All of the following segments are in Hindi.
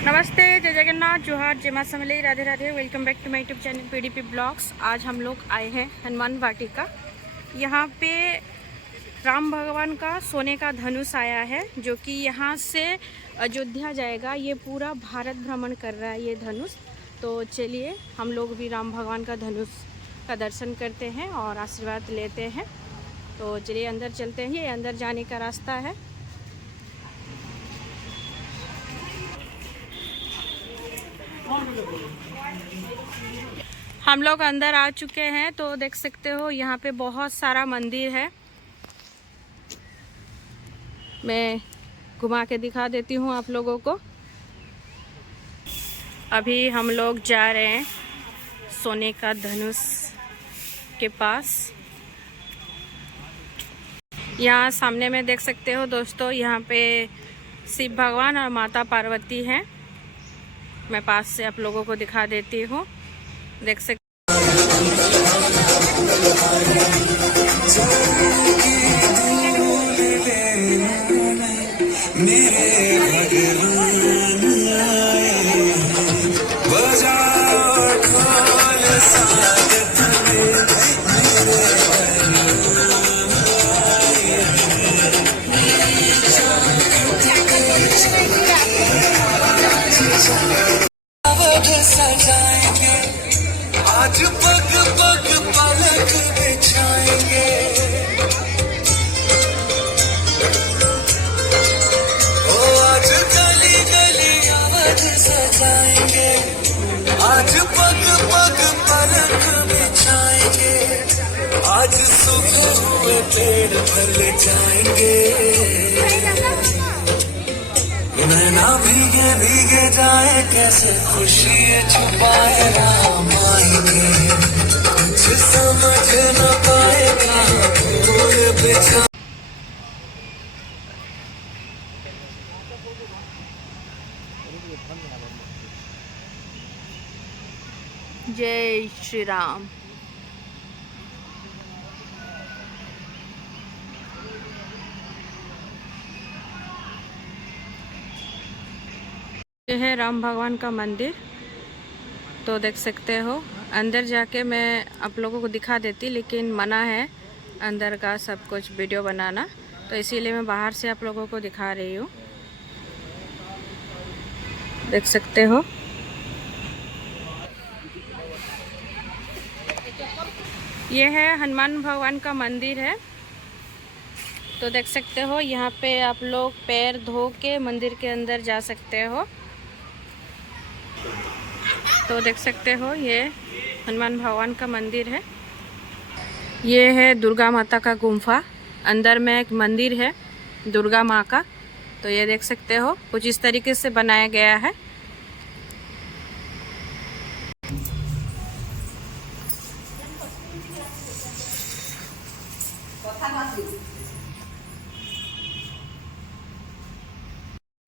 नमस्ते, जय जगन्नाथ, जोहार, जय मां Samalei, Radhe Radhe. Welcome back to my YouTube channel PDP blogs. आज हम लोग आए हैं हनुमान वाटिका। यहाँ पे राम भगवान का सोने का धनुष आया है, जो कि यहाँ से अयोध्या जाएगा। ये पूरा भारत भ्रमण कर रहा है ये धनुष। तो चलिए हम लोग भी राम भगवान का धनुष का दर्शन करते हैं और आशीर्वाद लेते हैं। तो चलिए अंदर चलते हैं, ये अंदर जाने का रास्ता है। हम लोग अंदर आ चुके हैं। तो देख सकते हो यहाँ पे बहुत सारा मंदिर है। मैं घुमा के दिखा देती हूँ आप लोगों को। अभी हम लोग जा रहे हैं सोने का धनुष के पास। यहाँ सामने में देख सकते हो दोस्तों, यहाँ पे शिव भगवान और माता पार्वती हैं। मैं पास से आप लोगों को दिखा देती हूँ। देख सकते आज पग पग पलक बिछाएंगे, ओ आज गली गली अवध सजाएंगे। आज पग पग पलक बिछाएंगे, आज सुबह हुए पेड़ फल जाएंगे। नैना भीगे भीगे जाए, कैसे खुशी छुपाए राम आएंगे। कुछ समझ न पाएगा भूल बिछा। जय श्री राम। ये है राम भगवान का मंदिर। तो देख सकते हो, अंदर जाके मैं आप लोगों को दिखा देती, लेकिन मना है अंदर का सब कुछ वीडियो बनाना, तो इसीलिए मैं बाहर से आप लोगों को दिखा रही हूँ। देख सकते हो, ये है हनुमान भगवान का मंदिर है। तो देख सकते हो, यहाँ पे आप लोग पैर धो के मंदिर के अंदर जा सकते हो। तो देख सकते हो, ये हनुमान भगवान का मंदिर है। ये है दुर्गा माता का गुम्फा। अंदर में एक मंदिर है दुर्गा माँ का। तो ये देख सकते हो, कुछ इस तरीके से बनाया गया है।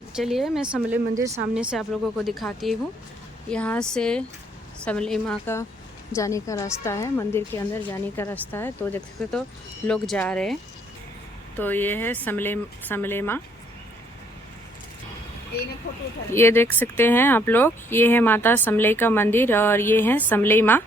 चलिए मैं समलेई मंदिर सामने से आप लोगों को दिखाती हूँ। यहाँ से समलेई माँ का जाने का रास्ता है, मंदिर के अंदर जाने का रास्ता है। तो देख सकते तो लोग जा रहे हैं। तो ये है समलेई माँ। ये देख सकते हैं आप लोग, ये है माता समलेई का मंदिर और ये है समलेई माँ।